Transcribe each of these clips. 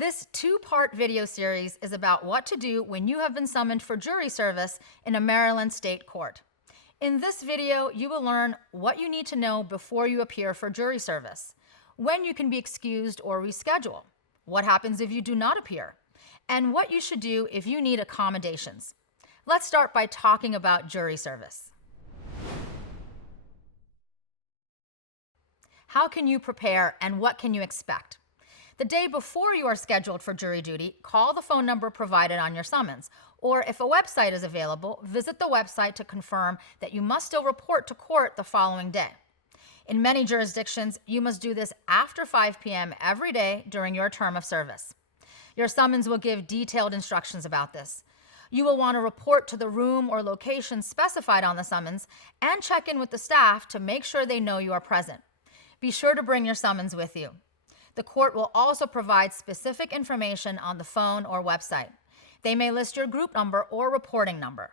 This two-part video series is about what to do when you have been summoned for jury service in a Maryland state court. In this video, you will learn what you need to know before you appear for jury service, when you can be excused or reschedule, what happens if you do not appear, and what you should do if you need accommodations. Let's start by talking about jury service. How can you prepare and what can you expect? The day before you are scheduled for jury duty, call the phone number provided on your summons, or if a website is available, visit the website to confirm that you must still report to court the following day. In many jurisdictions, you must do this after 5 p.m. every day during your term of service. Your summons will give detailed instructions about this. You will want to report to the room or location specified on the summons and check in with the staff to make sure they know you are present. Be sure to bring your summons with you. The court will also provide specific information on the phone or website. They may list your group number or reporting number.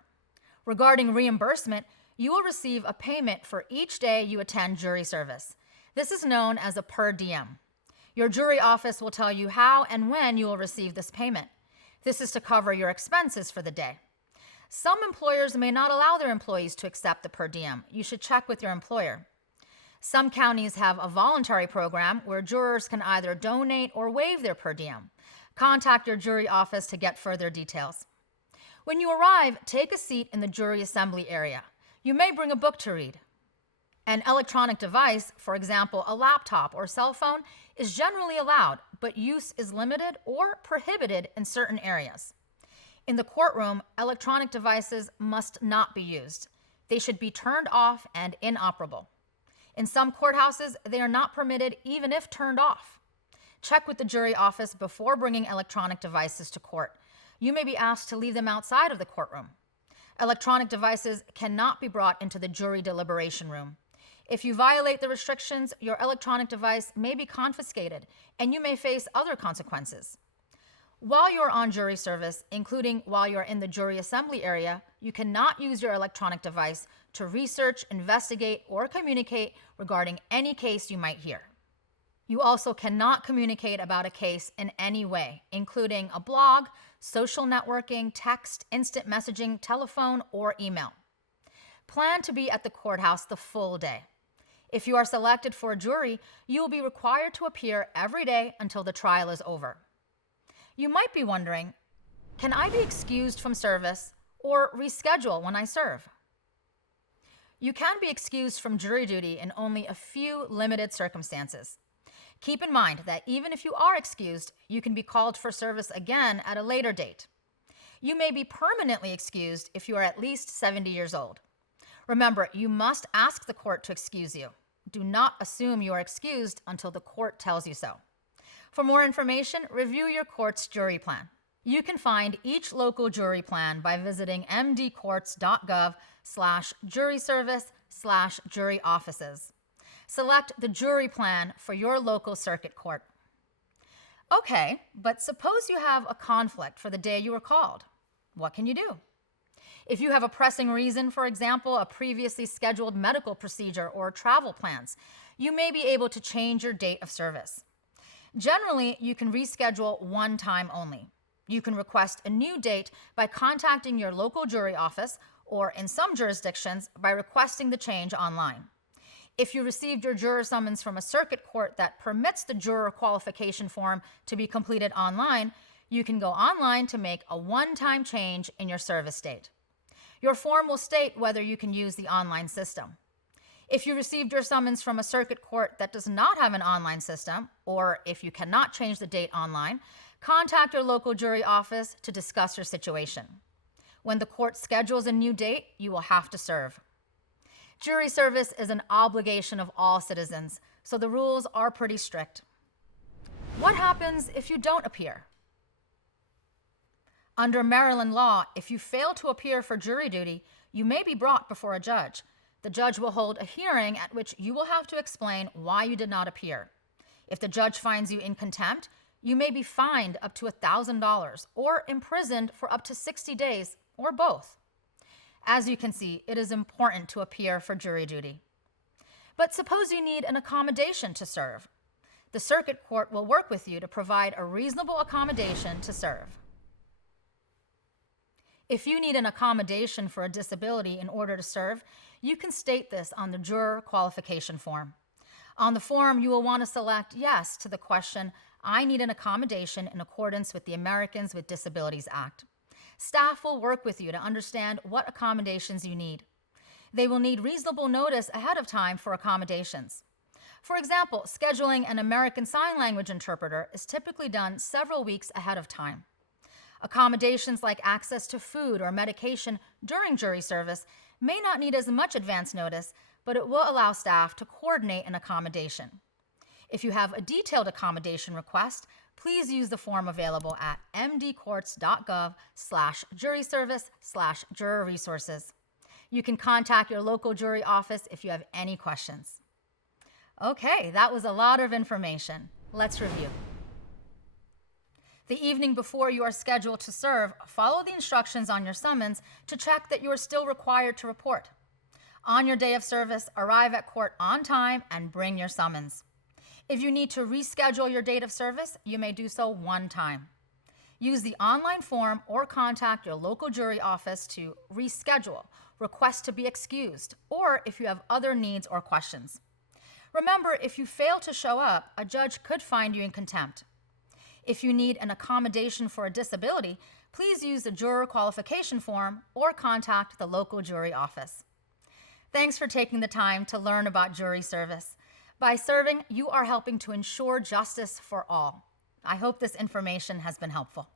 Regarding reimbursement, you will receive a payment for each day you attend jury service. This is known as a per diem. Your jury office will tell you how and when you will receive this payment. This is to cover your expenses for the day. Some employers may not allow their employees to accept the per diem. You should check with your employer. Some counties have a voluntary program where jurors can either donate or waive their per diem. Contact your jury office to get further details. When you arrive, take a seat in the jury assembly area. You may bring a book to read. An electronic device, for example, a laptop or cell phone, is generally allowed, but use is limited or prohibited in certain areas. In the courtroom, electronic devices must not be used. They should be turned off and inoperable. In some courthouses, they are not permitted even if turned off. Check with the jury office before bringing electronic devices to court. You may be asked to leave them outside of the courtroom. Electronic devices cannot be brought into the jury deliberation room. If you violate the restrictions, your electronic device may be confiscated, and you may face other consequences. While you're on jury service, including while you're in the jury assembly area, you cannot use your electronic device to research, investigate, or communicate regarding any case you might hear. You also cannot communicate about a case in any way, including a blog, social networking, text, instant messaging, telephone, or email. Plan to be at the courthouse the full day. If you are selected for a jury, you will be required to appear every day until the trial is over. You might be wondering, can I be excused from service or reschedule when I serve? You can be excused from jury duty in only a few limited circumstances. Keep in mind that even if you are excused, you can be called for service again at a later date. You may be permanently excused if you are at least 70 years old. Remember, you must ask the court to excuse you. Do not assume you are excused until the court tells you so. For more information, review your court's jury plan. You can find each local jury plan by visiting mdcourts.gov/jury service/jury Select the jury plan for your local circuit court. Okay, but suppose you have a conflict for the day you were called. What can you do? If you have a pressing reason, for example, a previously scheduled medical procedure or travel plans, you may be able to change your date of service. Generally, you can reschedule one time only. You can request a new date by contacting your local jury office, or in some jurisdictions, by requesting the change online. If you received your juror summons from a circuit court that permits the juror qualification form to be completed online, you can go online to make a one-time change in your service date. Your form will state whether you can use the online system. If you received your summons from a circuit court that does not have an online system, or if you cannot change the date online, contact your local jury office to discuss your situation. When the court schedules a new date, you will have to serve. Jury service is an obligation of all citizens, so the rules are pretty strict. What happens if you don't appear? Under Maryland law, if you fail to appear for jury duty, you may be brought before a judge. The judge will hold a hearing at which you will have to explain why you did not appear. If the judge finds you in contempt, you may be fined up to $1,000 or imprisoned for up to 60 days, or both. As you can see, it is important to appear for jury duty. But suppose you need an accommodation to serve. The circuit court will work with you to provide a reasonable accommodation to serve. If you need an accommodation for a disability in order to serve, you can state this on the juror qualification form. On the form, you will want to select yes to the question, I need an accommodation in accordance with the Americans with Disabilities Act. Staff will work with you to understand what accommodations you need. They will need reasonable notice ahead of time for accommodations. For example, scheduling an American Sign Language interpreter is typically done several weeks ahead of time. Accommodations like access to food or medication during jury service may not need as much advance notice, but it will allow staff to coordinate an accommodation. If you have a detailed accommodation request, please use the form available at mdcourts.gov/juryservice/juror resources. You can contact your local jury office if you have any questions. Okay, that was a lot of information. Let's review. The evening before you are scheduled to serve, follow the instructions on your summons to check that you are still required to report. On your day of service, arrive at court on time and bring your summons. If you need to reschedule your date of service, you may do so one time. Use the online form or contact your local jury office to reschedule, request to be excused, or if you have other needs or questions. Remember, if you fail to show up, a judge could find you in contempt. If you need an accommodation for a disability, please use the juror qualification form or contact the local jury office. Thanks for taking the time to learn about jury service. By serving, you are helping to ensure justice for all. I hope this information has been helpful.